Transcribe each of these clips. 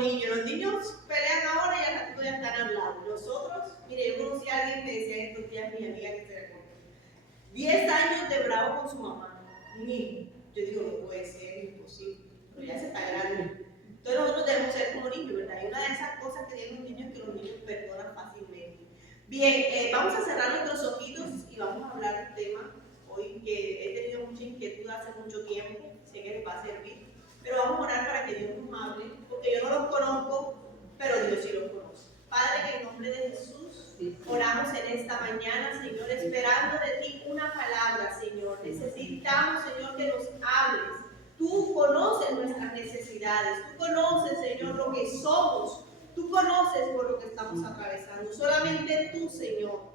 niños. Los niños pelean ahora y al ratito ya están al lado. Nosotros, mire, yo conocí a alguien que decía estos días, mi amiga que se le contó, 10 años de bravo con su mamá, un hijo. Yo digo, no puede ser, imposible, pero ya se está grande. Entonces nosotros debemos ser como niños, ¿verdad? Y una de esas cosas que tienen los niños es que los niños perdonan fácilmente. Bien, vamos a cerrar nuestros ojitos y vamos a hablar del tema hoy que he tenido mucha inquietud hace mucho tiempo, sé que les va a servir, pero vamos a orar para que Dios nos hable, porque yo no los conozco, pero Dios sí los conoce. Padre, que en nombre de Jesús oramos en esta mañana, Señor, esperando de ti una palabra, Señor. Necesitamos, Señor, que nos hables. Tú conoces nuestras necesidades, tú conoces, Señor, lo que somos, tú conoces por lo que estamos atravesando, solamente tú, Señor.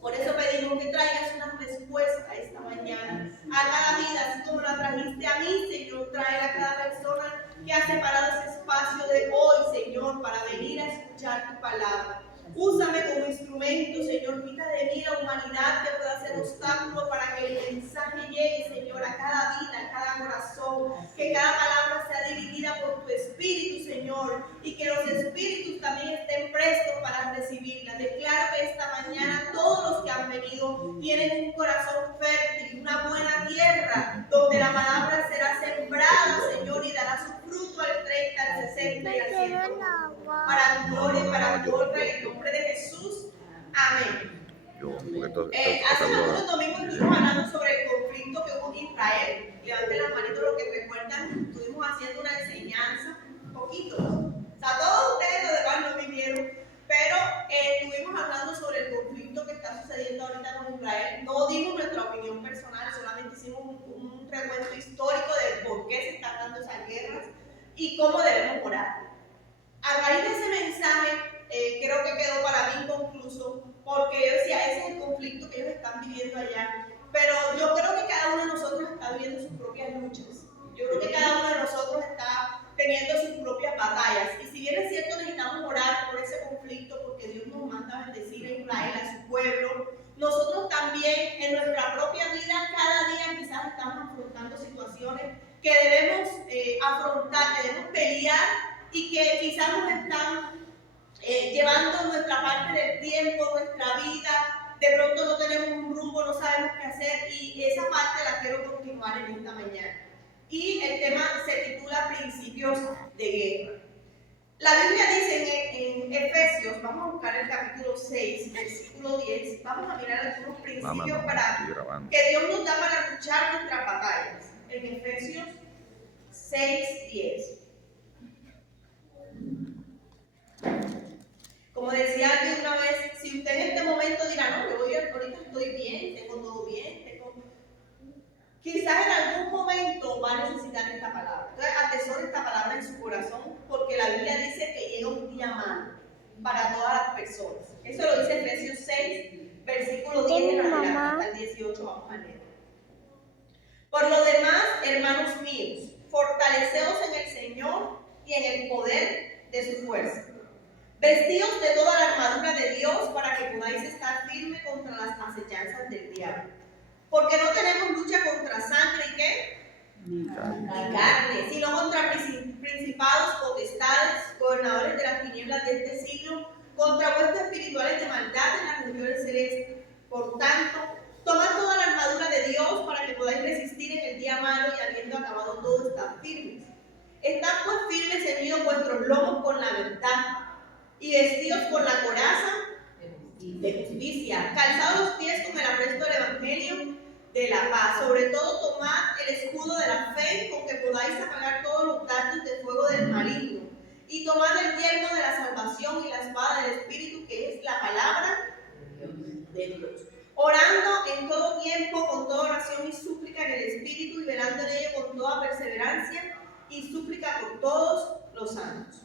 Por eso pedimos que traigas una respuesta esta mañana a cada vida, así como la trajiste a mí, Señor. Trae a cada persona que ha separado ese espacio de hoy, Señor, para venir a escuchar tu palabra. Úsame como instrumento, Señor. Quita de mí la humanidad que pueda ser obstáculo para que el mensaje llegue, Señor, a cada vida, a cada corazón. Que cada palabra sea dividida por tu Espíritu, Señor, y que los espíritus también estén prestos para recibirla. Declaro que esta mañana todos los que han venido tienen un corazón fértil, una buena tierra, donde la palabra será sembrada, Señor, y dará su fruto al 30, al 60 y al 100. Para tu gloria y para tu honra, en el nombre de Jesús. Amén. Hace algunos domingos estuvimos hablando sobre el conflicto que hubo en Israel. Levanten las manitos los que recuerdan. Estuvimos haciendo una enseñanza, poquitos. O sea, todos ustedes los demás no vinieron. Pero estuvimos hablando sobre el conflicto que está sucediendo ahorita con Israel. No dimos nuestra opinión personal, solamente hicimos un recuento histórico de por qué se están dando esas guerras y cómo debemos orar. A raíz de ese mensaje, creo que quedó para mí inconcluso, porque yo decía, ese es el conflicto que ellos están viviendo allá. Pero yo creo que cada uno de nosotros está viviendo sus propias luchas. Yo creo que cada uno de nosotros está teniendo sus propias batallas. Y si bien es cierto, necesitamos orar por ese conflicto, porque Dios nos manda a bendecir a Israel, a su pueblo, nosotros también en nuestra propia vida, cada día quizás estamos afrontando situaciones que debemos afrontar, que debemos pelear, y que quizás nos están llevando nuestra parte del tiempo, nuestra vida. De pronto no tenemos un rumbo, no sabemos qué hacer, y esa parte la quiero continuar en esta mañana. Y el tema se titula Principios de Guerra. La Biblia dice en Efesios, vamos a buscar el capítulo 6, versículo 10, vamos a mirar algunos principios que Dios nos da para luchar nuestras batallas. En Efesios 6, 10. Como decía alguien una vez, si usted en este momento dirá, no, yo ahorita estoy bien, tengo todo bien, quizás en algún momento va a necesitar esta palabra. Entonces atesore esta palabra en su corazón, porque la Biblia dice que llega un día malo para todas las personas. Eso lo dice Efesios 6, versículo 10 en adelante, hasta el 18 vamos a leer. Por lo demás, hermanos míos, fortaleceos en el Señor y en el poder de su fuerza. Vestíos de toda la armadura de Dios para que podáis estar firmes contra las acechanzas del diablo. Porque no tenemos lucha contra sangre y ¿qué? Ni carne, sino contra principados, potestades, gobernadores de las tinieblas de este siglo, contra vuestros espirituales de maldad en las regiones celestes. Por tanto, tomad toda la armadura de Dios para que podáis resistir en el día malo y habiendo acabado todo, estar firmes. Estad pues firmes, ceñidos vuestros lomos con la verdad, y vestidos con la coraza de justicia, calzados los pies con el apresto del evangelio de la paz. Sobre todo tomad el escudo de la fe, con que podáis apagar todos los dardos de fuego del maligno, y tomad el yelmo de la salvación y la espada del Espíritu, que es la palabra de Dios. Orando en todo tiempo, con toda oración y súplica en el Espíritu, y velando en ello con toda perseverancia y súplica por todos los santos.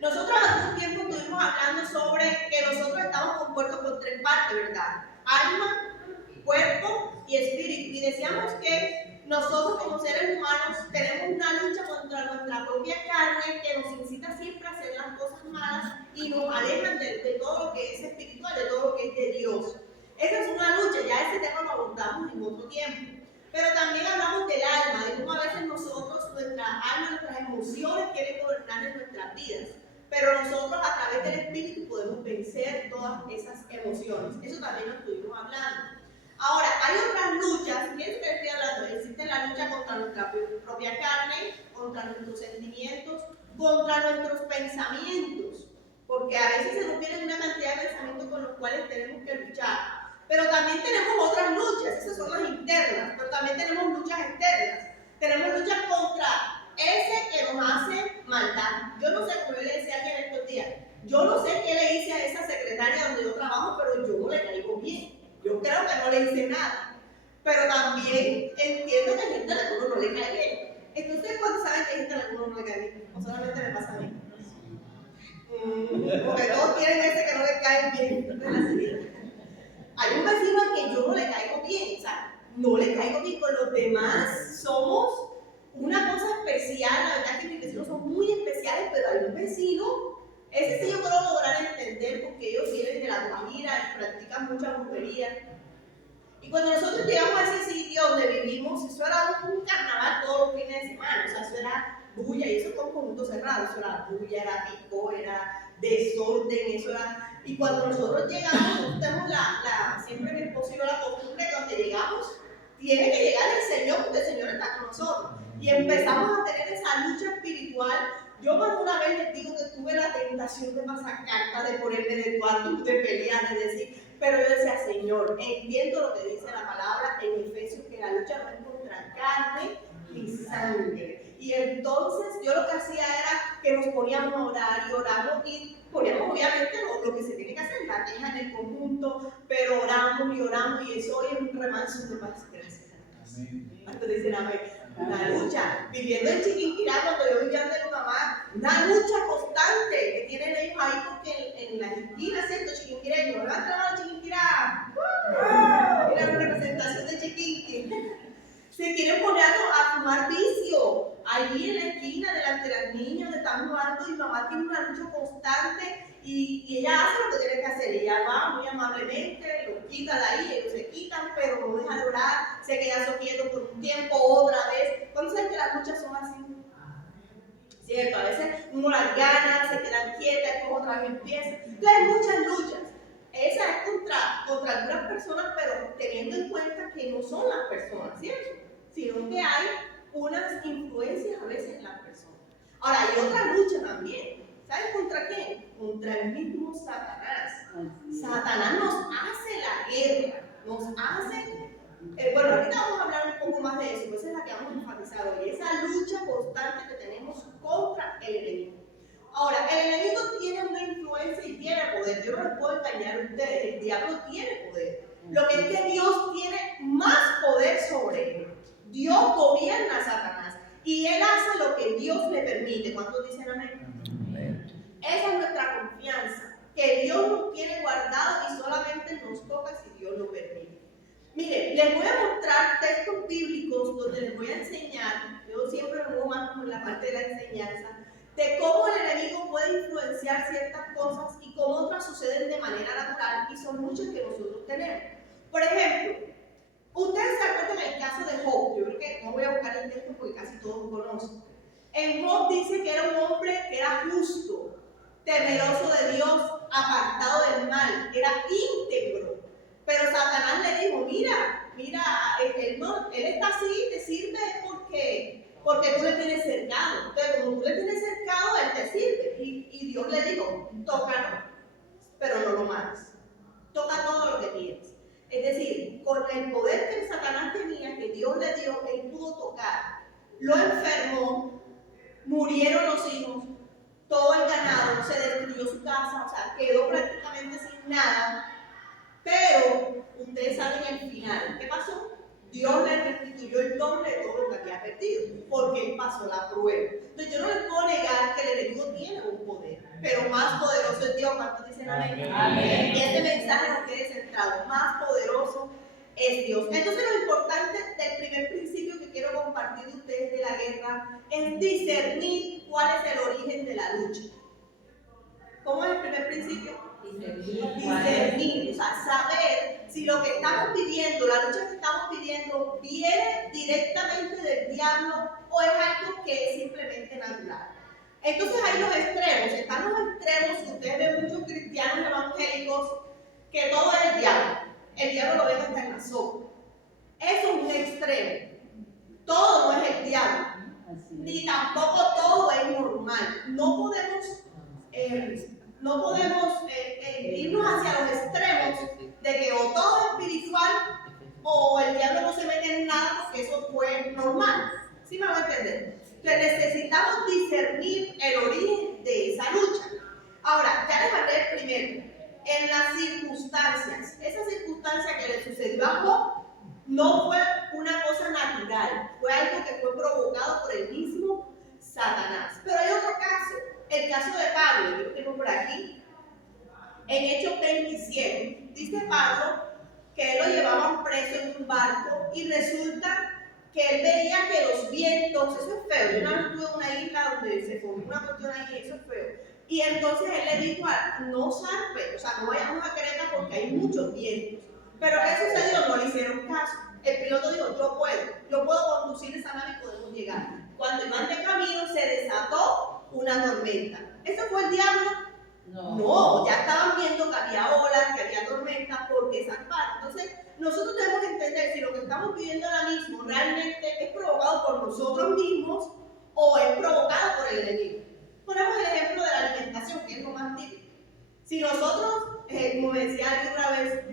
Nosotros hace un tiempo estuvimos hablando sobre que nosotros estamos compuestos por tres partes, ¿verdad? Alma, cuerpo y espíritu. Y decíamos que nosotros como seres humanos tenemos una lucha contra nuestra propia carne que nos incita siempre a hacer las cosas malas y nos alejan de todo lo que es espiritual, de todo lo que es de Dios. Esa es una lucha, ya ese tema lo abordamos en otro tiempo. Pero también hablamos del alma, de cómo a veces nosotros, nuestra alma, nuestras emociones quieren gobernar en nuestras vidas. Pero nosotros a través del Espíritu podemos vencer todas esas emociones. Eso también lo estuvimos hablando. Ahora, hay otras luchas, fíjense que estoy hablando, existe la lucha contra nuestra propia carne, contra nuestros sentimientos, contra nuestros pensamientos, porque a veces se nos viene una cantidad de pensamientos con los cuales tenemos que luchar. Pero también tenemos otras luchas, esas son las internas, pero también tenemos luchas externas. Tenemos luchas contra ese que nos hace maldad. Yo no sé, como yo le decía a alguien estos días, yo no sé qué le hice a esa secretaria donde yo trabajo, pero yo no le caigo bien. Yo creo que no le hice nada. Pero también entiendo que hay gente a la que uno no le cae bien. Entonces, ¿cuándo saben que hay gente a la que uno no le cae bien? ¿O solamente me pasa a mí? Porque todos tienen ese que no le cae bien. Hay un vecino al que yo no le caigo bien, o sea, no le caigo bien con los demás, somos una cosa especial, la verdad es que mis vecinos son muy especiales, pero hay un vecino, ese sí yo puedo lograr entender porque ellos vienen de la Guajira y practican mucha brujería. Y cuando nosotros llegamos a ese sitio donde vivimos, eso era un carnaval todos los fines de semana, o sea, eso era bulla, y eso fue un conjunto cerrado, eso era bulla, era pico, era desorden, eso era... Y cuando nosotros llegamos, nosotros tenemos siempre mi esposo y yo la costumbre, cuando llegamos, tiene que llegar el Señor, porque el Señor está con nosotros. Y empezamos a tener esa lucha espiritual. Yo más de una vez les digo que tuve la tentación de pasar cartas, de ponerme de cuarto, de pelear, de decir, pero yo decía, Señor, entiendo lo que dice la palabra en Efesios, que la lucha no es contra carne ni sangre. Y entonces yo lo que hacía era que nos poníamos a orar y oramos y poníamos obviamente lo que se tiene que hacer, la queja en el conjunto, pero oramos y eso hoy es un remanso de paz. Gracias. ¿Cuántos dicen amén? Una lucha, viviendo en Chiquinquirá, cuando yo vivía ante mi mamá, una lucha constante que tienen ellos ahí, porque en las esquinas, ¿cierto? Chiquinquireño, levanta la mano Chiquinquirá, era una representación de Chiquinqui. Se quieren poner a fumar vicio, allí en la esquina, delante de las niñas, donde están jugando, y mamá tiene una lucha constante, y ella hace lo que tiene que hacer, ella va muy amablemente, los quita de ahí, ellos se quitan, pero no deja de orar, se queda quieto por un tiempo, otra vez. ¿Cuándo saben que las luchas son así? Cierto, a veces uno las gana, se quedan quietas, después otra vez empieza. Entonces hay muchas luchas. Esa es contra algunas personas, pero teniendo en cuenta que no son las personas, ¿cierto? Sino que hay unas influencias a veces en las personas. Ahora, hay otra lucha también. ¿Saben contra qué? Contra el mismo Satanás. Satanás nos hace la guerra, nos hace... bueno, ahorita vamos a hablar un poco más de eso, pues esa es la que vamos a enfatizar hoy, esa lucha constante que tenemos contra el enemigo. Ahora, el enemigo tiene una influencia y tiene poder. Yo no les puedo engañar a ustedes, el diablo tiene poder. Lo que es que Dios tiene más poder sobre él. Dios gobierna a Satanás y él hace lo que Dios le permite. ¿Cuántos dicen amén? Esa es nuestra confianza, que Dios nos tiene guardado y solamente nos toca si Dios lo permite. Miren, les voy a mostrar textos bíblicos donde les voy a enseñar, yo siempre me muevo más como en la parte de la enseñanza, de cómo el enemigo puede influenciar ciertas cosas y cómo otras suceden de manera natural y son muchas que nosotros tenemos. Por ejemplo, ustedes se acuerdan del caso de Job. Yo creo que no voy a buscar el texto porque casi todos lo conocen. En Job dice que era un hombre que era justo, temeroso de Dios, apartado del mal, era íntegro. Pero Satanás le dijo, mira, él está así, te sirve porque tú le tienes cercado. Entonces, como tú le tienes cercado, él te sirve. Y Dios le dijo, tócalo, pero no lo mates. Toca todo lo que tienes. Es decir, con el poder que Satanás tenía, que Dios le dio, él pudo tocar. Lo enfermó, murieron los hijos, todo el ganado, se destruyó su casa, o sea, quedó prácticamente sin nada. Pero ustedes saben el final. ¿Qué pasó? Dios le restituyó el doble de todo lo que había perdido, porque él pasó la prueba. Entonces yo no les puedo negar que el enemigo tiene un poder, pero más poderoso es Dios. ¿Cuántos dicen amén? Amén. Y este mensaje nos quede centrado, más poderoso es Dios. Entonces lo importante del primer principio que quiero compartir de ustedes de la guerra es discernir cuál es el origen de la lucha. ¿Cómo es el primer principio? Discernir, o sea, saber si lo que estamos viviendo, la lucha que estamos viviendo, viene directamente del diablo o es algo que es simplemente natural? Entonces hay los extremos, están los extremos que ustedes ven muchos cristianos evangélicos que todo es el diablo lo ven hasta en la sopa. Eso es un extremo, todo no es el diablo, ni tampoco todo es normal. No podemos irnos hacia los extremos de que o todo es espiritual o el diablo no se mete en nada porque eso fue normal. ¿Sí me van a entender? Entonces necesitamos discernir el origen de esa lucha. Ahora, ya les hablé primero, en las circunstancias, esa circunstancia que le sucedió a Job no fue una cosa natural, fue algo que fue provocado por el mismo Satanás. Pero hay otro caso, el caso de Pablo, yo lo tengo por aquí, en Hechos 27, dice Pablo que él lo llevaban preso en un barco y resulta que él veía que los vientos, eso es feo, yo una vez estuve en una isla donde se formó una cuestión ahí, eso es feo, y entonces él le dijo, no zarpe, o sea, no vayamos a Creta porque hay muchos vientos. Pero ¿qué sucedió? No le hicieron caso. El piloto dijo, yo puedo conducir esa nave y podemos llegar. Cuando iban de camino se desató una tormenta. ¿Eso fue el diablo? No, ya estaban viendo que había olas, que había tormenta, porque zarparon. Entonces, nosotros tenemos que entender si lo que estamos viviendo ahora mismo realmente es provocado por nosotros mismos o es provocado por el enemigo. Ponemos el ejemplo de la alimentación, que es lo más típico. Si nosotros, como decía alguien una vez,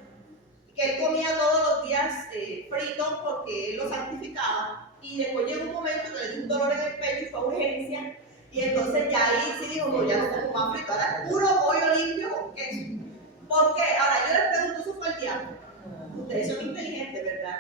que él comía todos los días fritos porque él lo santificaba, y después llegó un momento que le dio un dolor en el pecho y fue a urgencia, y entonces ya ahí sí dijo, no, ya no como más frito, ahora es puro pollo limpio con queso. ¿Por qué? Ahora yo les pregunto, ¿eso fue el diablo? Ustedes son inteligentes, ¿verdad?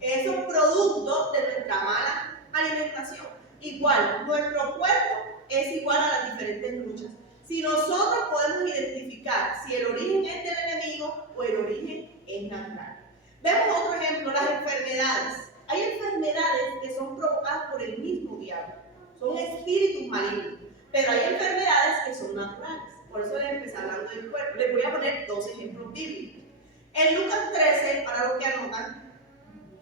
Es un producto de nuestra mala alimentación. Igual, nuestro cuerpo es igual a las diferentes luchas. Si nosotros podemos identificar si el origen es del enemigo o el origen es natural. Vemos otro ejemplo, las enfermedades. Hay enfermedades que son provocadas por el mismo diablo. Son espíritus malignos. Pero hay enfermedades que son naturales. Por eso les empecé hablando del cuerpo. Les voy a poner dos ejemplos bíblicos. En Lucas 13, para los que anotan,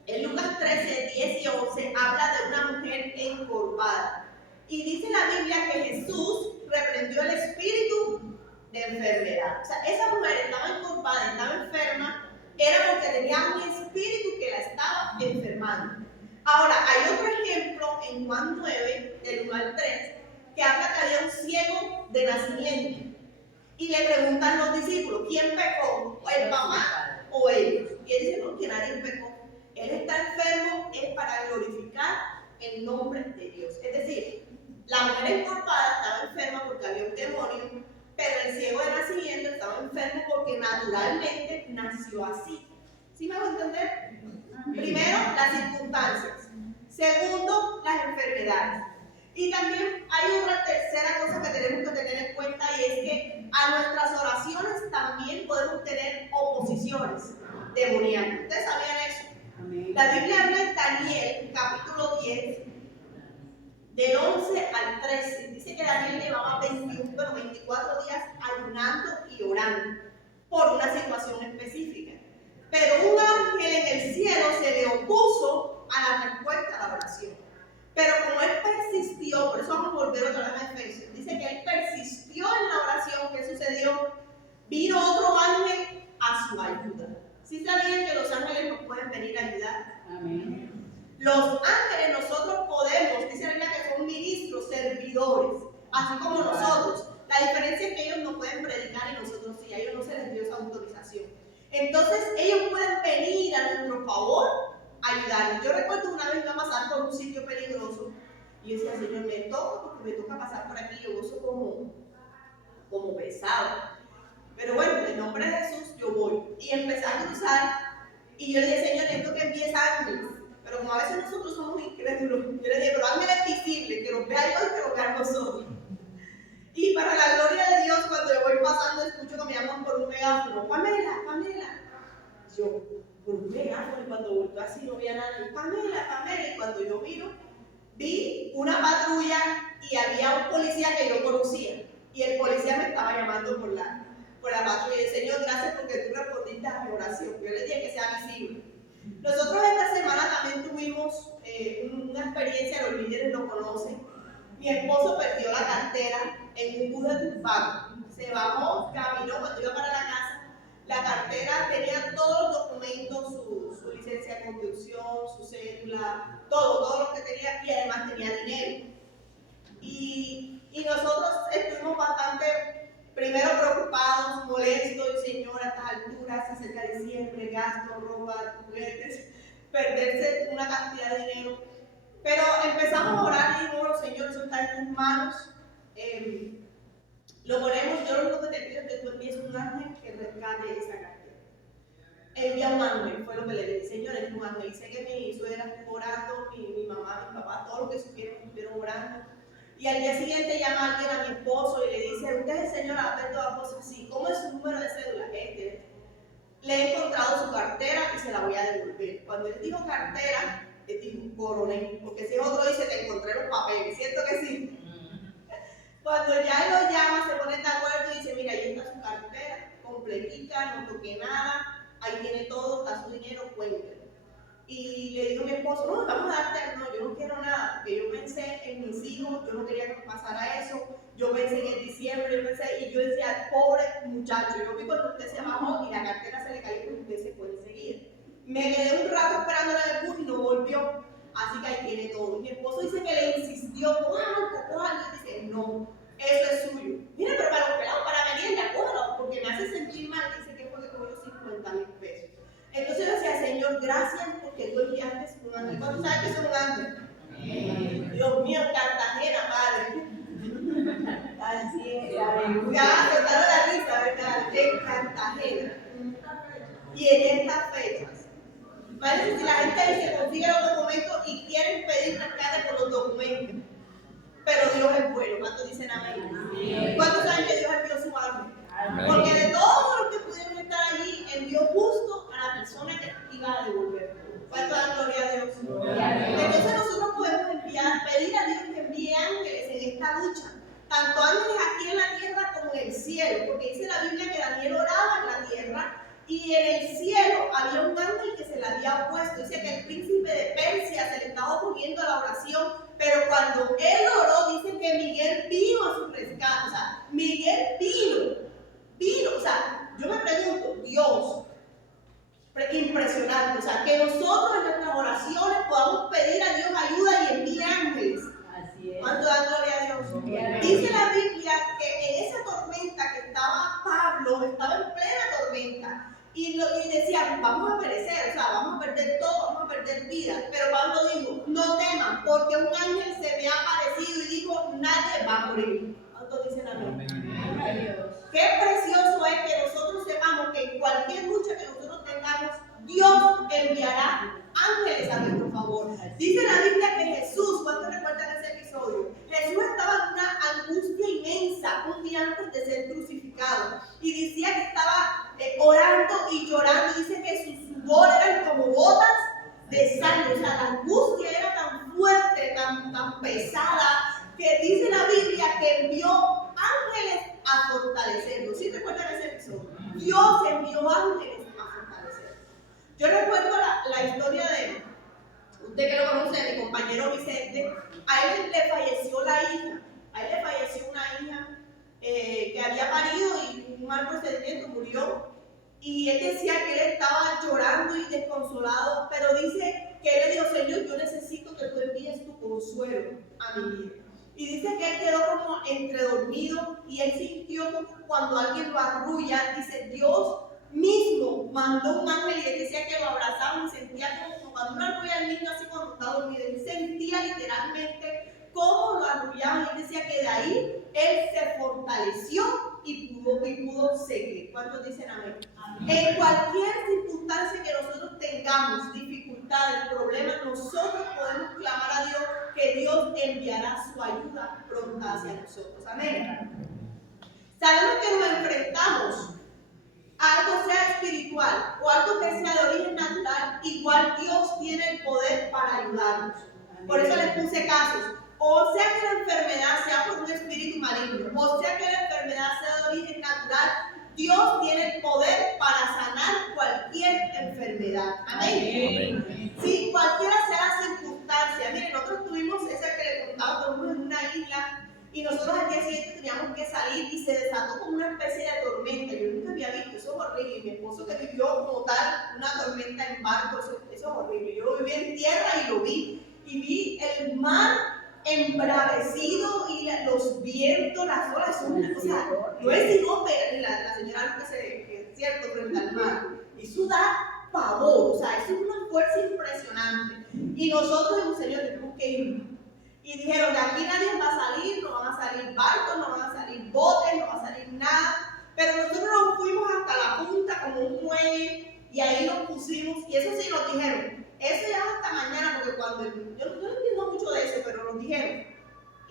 en Lucas 13, 10 y 11 habla de una mujer encorvada. Y dice la Biblia que Jesús reprendió el espíritu de enfermedad. O sea, esa mujer estaba encorvada, estaba enferma, era porque tenía un espíritu que la estaba enfermando. Ahora, hay otro ejemplo en Juan 9, del 1 al 3, que habla que había un ciego de nacimiento. Y le preguntan los discípulos, ¿quién pecó? ¿O el papá o ellos? Y él dice, no, que nadie pecó. Él está enfermo, es para glorificar el nombre de Dios. Es decir, la mujer encorvada estaba enferma porque había un demonio, pero el ciego de nacimiento estaba enfermo porque naturalmente nació así. ¿Sí me van a entender? Primero, las circunstancias. Segundo, las enfermedades. Y también hay una tercera cosa que tenemos que tener en cuenta, y es que a nuestras oraciones también podemos tener oposiciones demoníacas. ¿Ustedes sabían eso? Amén. La Biblia habla en Daniel, capítulo 10, del 11 al 13. Dice que Daniel llevaba 24 días ayunando y orando por una situación específica. Pero un ángel en el cielo se le opuso a la respuesta a la oración. Pero como él persistió, por eso vamos a volver otra vez a Efesios, dice que él persistió en la oración. ¿Qué sucedió? Vino otro ángel a su ayuda. ¿Sí sabían que los ángeles nos pueden venir a ayudar? Amén. Los ángeles nosotros podemos, dice la Biblia que son ministros, servidores, así como nosotros. La diferencia es que ellos no pueden predicar y nosotros sí, a ellos no se les dio esa autorización. Entonces ellos pueden venir a nuestro favor, ayudarnos. Yo recuerdo una vez iba a pasar por un sitio peligroso y yo decía, Señor, me toca porque me toca pasar por aquí, yo gozo como pesado. Pero bueno, en nombre de Jesús yo voy. Y empecé a cruzar y yo le dije, Señor, necesito que envíes ángeles. Pero como a veces nosotros somos incrédulos, yo le dije, pero ángeles visibles, que los vea yo y que los vean nosotros. Y para la gloria de Dios, cuando yo voy pasando, escucho que me llaman por un megáfono, Pamela, Pamela. Yo, por un megáfono, y cuando volví así no vi a nadie, Pamela, Pamela. Y cuando yo miro, vi una patrulla y había un policía que yo conocía. Y el policía me estaba llamando por la patrulla. Y Señor, gracias porque tú respondiste a mi oración. Yo le dije que sea visible. Nosotros esta semana también tuvimos experiencia los líderes lo conocen. Mi esposo perdió la cartera en un bus de Tupac. Se bajó, caminó, cuando iba para la casa, la cartera tenía todos los documentos, su licencia de conducción, su cédula, todo lo que tenía, y además tenía dinero. Y nosotros estuvimos bastante, primero preocupados, molestos, y Señor, a estas alturas, se acerca diciembre, gastos, ropa, juguetes, perderse una cantidad de dinero. Pero empezamos a orar y dijimos, bueno, Señor, eso está en tus manos. Lo ponemos, yo lo único que te pido es que tú envíes un ángel que rescate esa cartera. Envía un ángel, fue lo que le dije, Señor, es un ángel. Y sé que mi suegra estuvo orando, mi mamá, mi papá, todos los que estuvieron orando. Y al día siguiente llama a alguien, a mi esposo, y le dice, usted es el señor Alberto Aposo, sí, ¿cómo es su número de cédula? Le he encontrado su cartera y se la voy a devolver. Cuando él dijo cartera, él dijo coronel, porque si otro dice, te encontré los papeles, ¿cierto que sí? Cuando ya él lo llama, se ponen de acuerdo y dice, mira, ahí está su cartera, completica, no toqué nada, ahí tiene todo, está su dinero, cuéntelo. Y le digo a mi esposo, no, vamos a darte, no, yo no quiero nada, porque yo pensé en mis hijos, yo no quería que pasara eso, yo pensé en el diciembre, y yo decía, pobre muchacho, yo vi cuando usted se bajó y la cartera se le cayó, porque usted se puede seguir. Me quedé un rato esperando en el bus y no volvió, así que ahí tiene todo. Y mi esposo dice que le insistió, coja algo, y dice, no, eso es suyo. Mira, pero para los pelados, para merienda, cójalo, porque me hace sentir mal, dice que fue que cogió 50,000 pesos. Entonces yo decía, Señor, gracias porque tú enviaste un ángel. ¿Cuántos sabes que es un ángel? Dios mío, Cartagena, Padre. Así es. Ya, cortaron la risa, ¿verdad? En Cartagena. Y en estas fechas. Imagínense si la gente dice, consigue los documentos y quieren pedir rescate por los documentos. Pero Dios es bueno. ¿Cuántos dicen amén? ¿Cuántos saben que Dios envió su ángel? Porque de todos los que pudieron estar allí, envió justo a la persona que iba a devolver. ¿Cuánto dan gloria a Dios? Entonces nosotros podemos pedir a Dios que envíe ángeles en esta lucha. Tanto ángeles aquí en la tierra como en el cielo. Porque dice la Biblia que Daniel oraba en la tierra y en el cielo había un ángel que se le había opuesto. Dice que el príncipe de Persia se le estaba oponiendo a la oración. Pero cuando él oró, dice que Miguel vino a su rescate. O sea, Miguel vino. O sea, yo me pregunto, Dios, impresionante, o sea, que nosotros en nuestras oraciones podamos pedir a Dios ayuda y envíe ángeles. Así es. ¿Cuánto da gloria a Dios? Dice la Biblia que en esa tormenta que estaba Pablo, estaba en plena tormenta, y decían, vamos a perecer, o sea, vamos a perder todo, vamos a perder vidas. Pero Pablo dijo, no teman, porque un ángel se me ha aparecido y dijo, nadie va a morir. ¿Cuántos dicen amén? Qué precioso es que nosotros sepamos que en cualquier lucha que nosotros tengamos, Dios enviará ángeles a nuestro favor. Dice la Biblia que Jesús, ¿cuántos recuerdan ese episodio? Jesús estaba en una angustia inmensa un día antes de ser crucificado. Y decía que estaba orando y llorando. Dice que sus sudor eran como gotas de sangre. O sea, la angustia era tan fuerte, tan pesada, que dice la Biblia que envió ángeles a fortalecerlo. ¿Sí recuerdan ese episodio? Dios envió ángeles a fortalecerlo. Yo recuerdo la historia de, usted que lo conoce, de mi compañero Vicente. A él le falleció la hija. A él le falleció una hija que había parido y un mal procedimiento, murió. Y él decía que él estaba llorando y desconsolado, pero dice que él le dijo, Señor, yo necesito que tú envíes tu consuelo a mi vida. Y dice que él quedó como entre dormido y él sintió como cuando alguien lo arrulla. Dice, Dios mismo mandó un ángel y él decía que lo abrazaba y sentía como cuando uno arrulla al niño así cuando está dormido. Él sentía literalmente cómo lo arrullaban y él decía que de ahí él se fortaleció y pudo seguir. ¿Cuántos dicen amén? En cualquier circunstancia que nosotros tengamos, dificultades, problemas, nosotros podemos clamar a Dios que Dios enviará su ayuda pronta hacia nosotros. Amén. Sabemos que nos enfrentamos a algo sea espiritual o algo que sea de origen natural, igual Dios tiene el poder para ayudarnos. Por eso les puse casos. O sea que la enfermedad sea por un espíritu maligno, o sea que la enfermedad sea de origen natural, Dios tiene el poder para sanar cualquier enfermedad. Amén. Sí, cualquiera sea la circunstancia. Miren, nosotros tuvimos tenemos que salir y se desató como una especie de tormenta. Yo nunca había visto, eso es horrible. Y mi esposo que vivió como tal una tormenta en barco, eso es horrible. Yo lo viví en tierra y lo vi. Y vi el mar embravecido y los vientos, las olas, o sea, no es sino ver la señora que es cierto frente al mar. Eso da pavor, o sea, eso es una fuerza impresionante. Y nosotros dijimos, Señor, tenemos que ir. Y dijeron, de aquí nadie va a salir, no van a salir barcos, no van a salir botes, no va a salir nada. Pero nosotros nos fuimos hasta la punta como un muelle y ahí nos pusimos, y eso sí nos dijeron, eso ya hasta mañana, porque cuando, yo no entiendo mucho de eso, pero nos dijeron,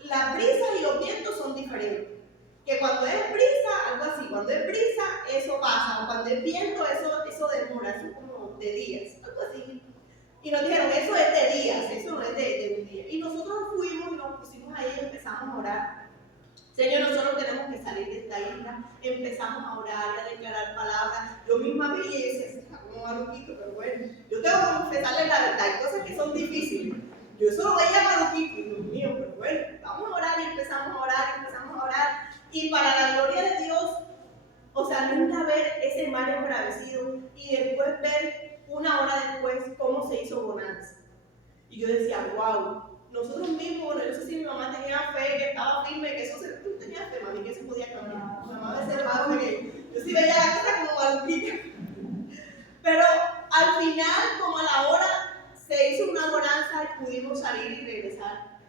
las brisas y los vientos son diferentes. Que cuando es brisa, algo así, cuando es brisa, eso pasa, o cuando es viento, eso demora, eso es como de días, algo así. Y nos dijeron, eso es de días, eso no es de un día. Y nosotros fuimos y nos pusimos ahí y empezamos a orar. Señor, nosotros tenemos que salir de esta isla. Empezamos a orar y a declarar palabras. Yo misma veía y decía, se está como maluquito, pero bueno, yo tengo que confesarles la verdad, hay cosas que son difíciles. Yo eso lo veía maluquito, y Dios mío, pero bueno, vamos a orar y empezamos a orar. Y para la gloria de Dios, o sea, nunca ver ese mar embravecido y después ver una hora después cómo se hizo bonanza. Y yo decía, wow, nosotros mismos, bueno, yo sé si mi mamá tenía fe, que estaba firme, que eso se, tú tenías fe, mami, que se podía cambiar. Mi mamá a veces hermano, que yo sí veía la cosa como maluquita. Pero al final, como a la hora, se hizo una bonanza y pudimos salir y regresar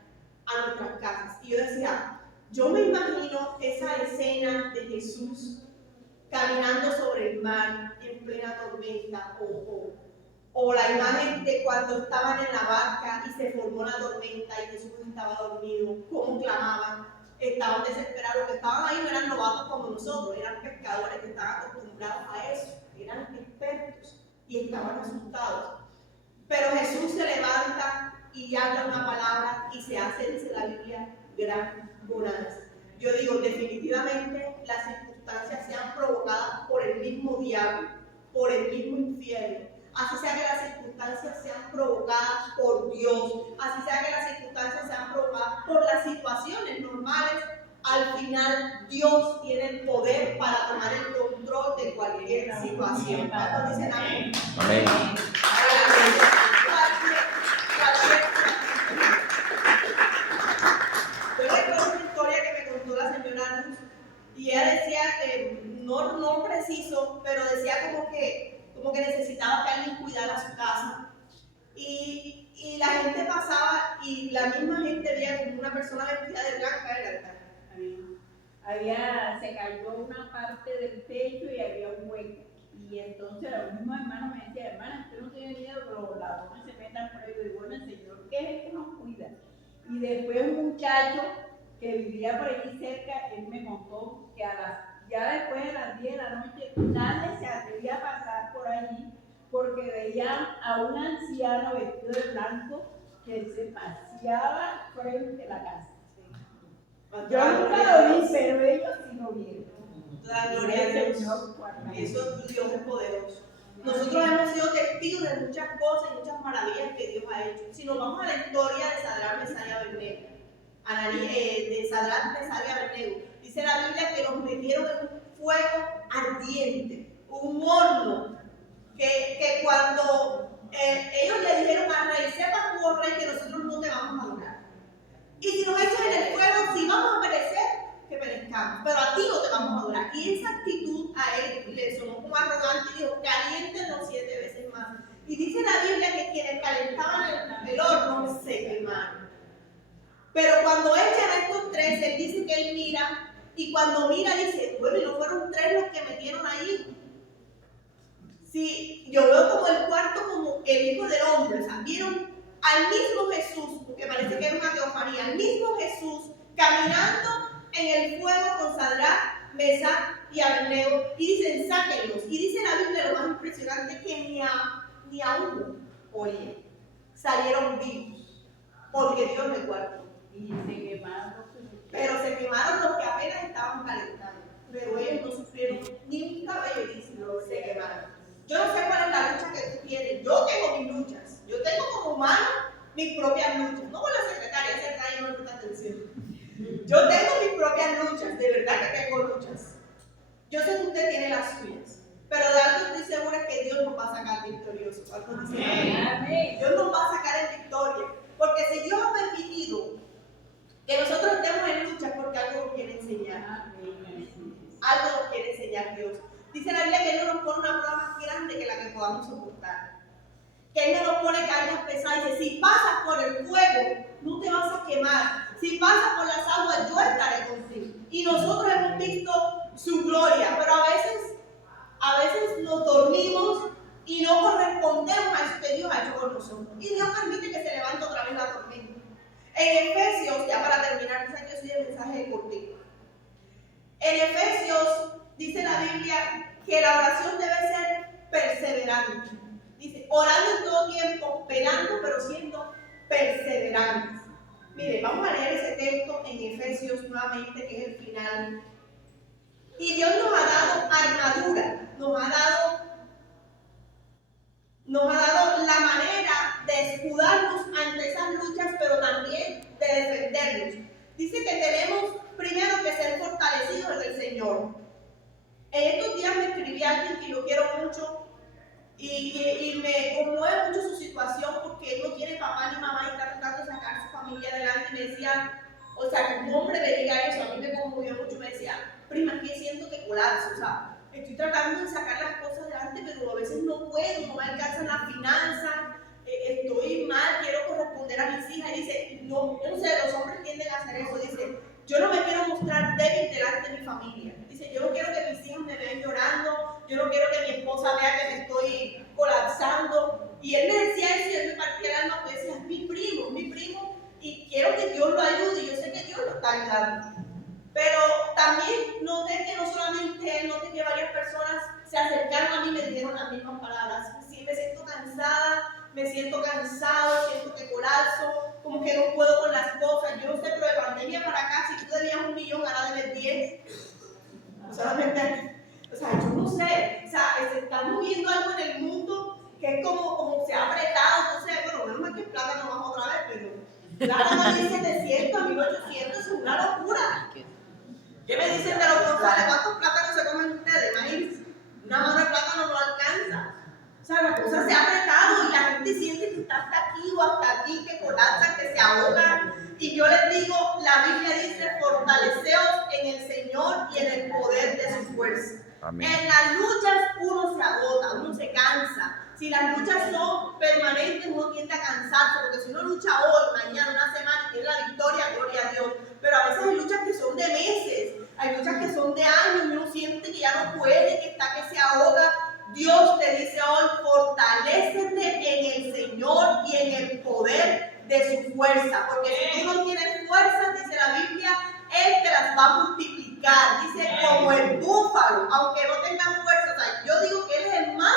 a nuestras casas. Y yo decía, yo me imagino esa escena de Jesús caminando sobre el mar en plena tormenta, o la imagen de cuando estaban en la barca y se formó la tormenta y Jesús estaba dormido, cómo clamaban, estaban desesperados. Los que estaban ahí no eran novatos como nosotros, eran pescadores que estaban acostumbrados a eso, eran expertos y estaban asustados. Pero Jesús se levanta y habla una palabra y se hace, dice la Biblia, gran bonanza. Yo digo, definitivamente las circunstancias sean provocadas por el mismo diablo, por el mismo infierno. Así sea que las circunstancias sean provocadas por Dios, así sea que las circunstancias sean provocadas por las situaciones normales, al final Dios tiene el poder para tomar el control de cualquier situación. ¿Cuántos dicen amén? Amén. Yo recuerdo una historia que me contó la señora Luz, y ella decía que, no preciso, pero decía como que necesitaba que alguien cuidara su casa. Y la gente pasaba y la misma gente veía como una persona vestida de blanca, se cayó una parte del techo y había un hueco. Y entonces los mismos hermanos me decían, hermana, usted no tiene miedo, pero los ladrones se metan por ahí. Y bueno, el Señor, ¿qué es el que nos cuida? Y después un muchacho que vivía por allí cerca, él me contó que ya después de las 10 de la noche nadie se atrevía a pasar por allí porque veían a un anciano vestido de blanco que se paseaba frente a la casa. Yo nunca lo vi, pero ellos sí lo vieron. La gloria a Dios. Eso es Dios es poderoso. Nosotros hemos sido testigos de muchas cosas y muchas maravillas que Dios ha hecho. Si nos vamos a la historia de Sadrac, Mesach y Abednego, de Sadrac, Mesach y Abednego, dice la Biblia que los metieron en un fuego ardiente, un horno, que cuando ellos le dijeron al rey, sepa tú, oh rey, que nosotros no te vamos a adorar. Y si nos echas en el fuego, si vamos a perecer, que perezcamos, pero a ti no te vamos a adorar. Y esa actitud a él le sonó como arrogante y dijo, caliéntenos 7 veces más. Y dice la Biblia que quienes calentaban el horno se quemaron. Pero cuando echan a estos 3, él dice que él mira, y cuando mira dice, bueno, y no fueron 3 los que metieron ahí. Sí, yo veo como el cuarto como el Hijo del Hombre, o sea, vieron al mismo Jesús, porque parece que era una teofanía, al mismo Jesús caminando en el fuego con Sadrac, Mesach y Abednego, y dicen, sáquenlos. Y dice la Biblia, lo más impresionante, que ni a uno, oye, salieron vivos, porque Dios me guardó. Y se quemaron los que Pero se quemaron los que apenas estaban calentando, pero ellos no sufrieron ni un cabello, dice, no se quemaron. Yo no sé cuál es la lucha que tú tienes, yo tengo mis luchas, yo tengo como humano mis propias luchas, no con la secretaria, esa no me presta atención. Yo tengo mis propias propias luchas, de verdad que tengo luchas. Yo sé que usted tiene las suyas, pero de algo estoy segura que Dios nos va a sacar victoriosos. ¿Cuántos dicen amén? Dios nos va a sacar en victoria, porque si Dios ha permitido que nosotros estemos en lucha, porque algo nos quiere enseñar. Algo nos quiere enseñar Dios. Dice la Biblia que Él no nos pone una prueba más grande que la que podamos soportar. Que Él no nos pone cargas pesadas. Dice, si pasas por el fuego, no te vas a quemar. Si pasas por las aguas, yo estaré contigo. Y nosotros hemos visto su gloria, pero a veces nos dormimos y no correspondemos a eso que Dios ha hecho con nosotros. Y Dios permite que se levante otra vez la tormenta. En Efesios, ya para terminar, dice que yo soy el mensaje de cortico. En Efesios dice la Biblia que la oración debe ser perseverante. Dice, orando en todo tiempo, velando, pero siendo perseverantes. Mire, vamos a leer ese texto en Efesios nuevamente, que es el final. Y Dios nos ha dado armadura, nos ha dado la manera de escudarnos ante esas luchas, pero también de defendernos. Dice que tenemos primero que ser fortalecidos en el Señor. En estos días me escribí a alguien que yo quiero mucho y me conmueve mucho su situación porque él no tiene papá ni mamá y está tratando de sacar a su familia adelante. Y me decía, o sea, que un hombre me diga eso, a mí me conmovió mucho. Me decía, prima, que siento que colapso, o sea, estoy tratando de sacar las cosas adelante, pero a veces no puedo, no me alcanzan las finanzas, estoy mal, quiero corresponder a mis hijas. Y dice, no, yo no sé, los hombres tienden a hacer eso. Dice, yo no me quiero mostrar débil delante de mi familia. Dice, yo no quiero que mis hijos me vean llorando, yo no quiero que mi esposa vea que me estoy colapsando. Y él me decía eso y él me partía el alma, pues decía, es mi primo, y quiero que Dios lo ayude, y yo sé que Dios lo está ayudando. Pero también noté que no solamente él, noté que varias personas se acercaron a mí y me dijeron las mismas palabras. Sí, me siento cansada, me siento cansado, siento que colapso, como que no puedo con las cosas. Yo no sé, pero de pandemia para acá, si tú debías 1 millón, ahora debes 10. Solamente, o sea, yo no sé, o sea, se está moviendo algo en el mundo que es como se ha apretado. Entonces, bueno, menos mal que el plata no baja otra vez, pero plata no dice 700, 1800, es una locura. ¿Qué me dicen de los González? ¿Cuántos plátanos se comen ustedes? Imagínense, una mano de plátano no alcanza. O sea, la cosa se ha apretado y la gente siente que está hasta aquí o hasta aquí, que colapsan, que se ahogan. Y yo les digo, la Biblia dice, fortaleceos en el Señor y en el poder de su fuerza. Amén. En las luchas uno se agota, uno se cansa. Si las luchas son permanentes, uno tiende a cansarse, porque si uno lucha hoy, mañana, una semana y tiene la victoria, gloria a Dios. Pero a veces hay luchas que son de meses, hay luchas que son de años y uno siente que ya no puede, que está que se ahoga. Dios te dice hoy, fortalécete en el Señor y en el poder de su fuerza, porque si tú no tienes fuerza, dice la Biblia, Él te las va a multiplicar. Dice, como el búfalo, aunque no tenga fuerza. O sea, yo digo que Él es el más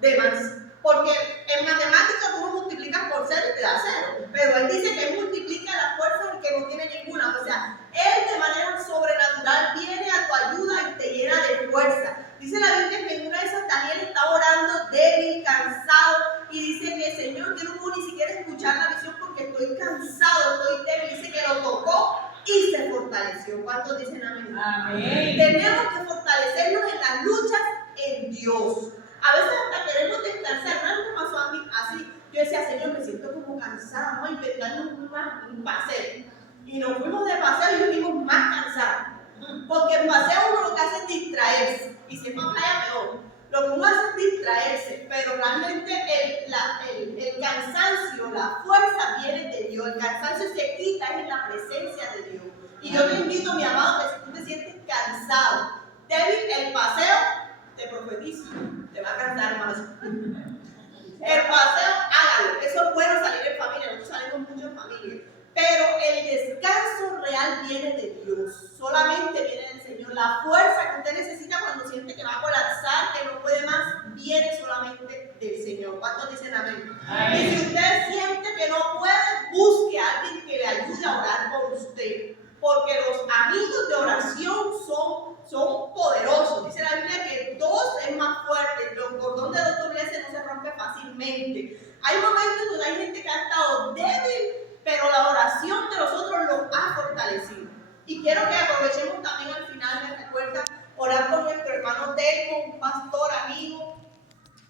de más, porque en matemáticas tú no multiplicas por 0 y te da 0, pero Él dice que Él multiplica la fuerza del que no tiene ninguna. O sea, Él de manera sobrenatural viene a tu ayuda y te llena de fuerza. Dice la Biblia que en una de esas Daniel estaba orando débil, cansado, y dice que Señor, yo no puedo ni siquiera escuchar la visión porque estoy cansado, estoy débil. Dice que lo tocó y se fortaleció. ¿Cuántos dicen amén? Amén. Tenemos que fortalecernos en las luchas en Dios. A veces hasta queremos descansar. ¿No me pasó a mí así? Yo decía, Señor, me siento como cansada, vamos a inventar un paseo. Y nos fuimos de paseo y nos fuimos más cansados. Porque en paseo uno lo que hace es distraerse. Y si es para playa, peor. Lo que uno hace es distraerse, pero realmente el cansancio, la fuerza viene de Dios. El cansancio se quita en la presencia de Dios. Y yo te invito, mi amado, que si tú te sientes cansado, débil, el paseo, te profetizo, te va a cansar más. El paseo, hágalo. Eso es bueno salir en familia, nosotros salimos mucho en familia. Pero el descanso real viene de Dios, solamente viene del Señor. La fuerza que usted necesita cuando siente que va a colapsar, que no puede más, viene solamente del Señor. ¿Cuántos dicen amén? Amén. Y si usted siente que no puede, busque a alguien que le ayude a orar por usted. Porque los amigos de oración son poderosos. Dice la Biblia que 2 es más fuerte, el cordón de 2 dobleces no se rompe fácilmente. Hay momentos donde hay gente que ha estado débil, pero la oración de nosotros los ha fortalecido. Y quiero que aprovechemos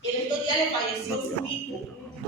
En estos días le falleció su hijo,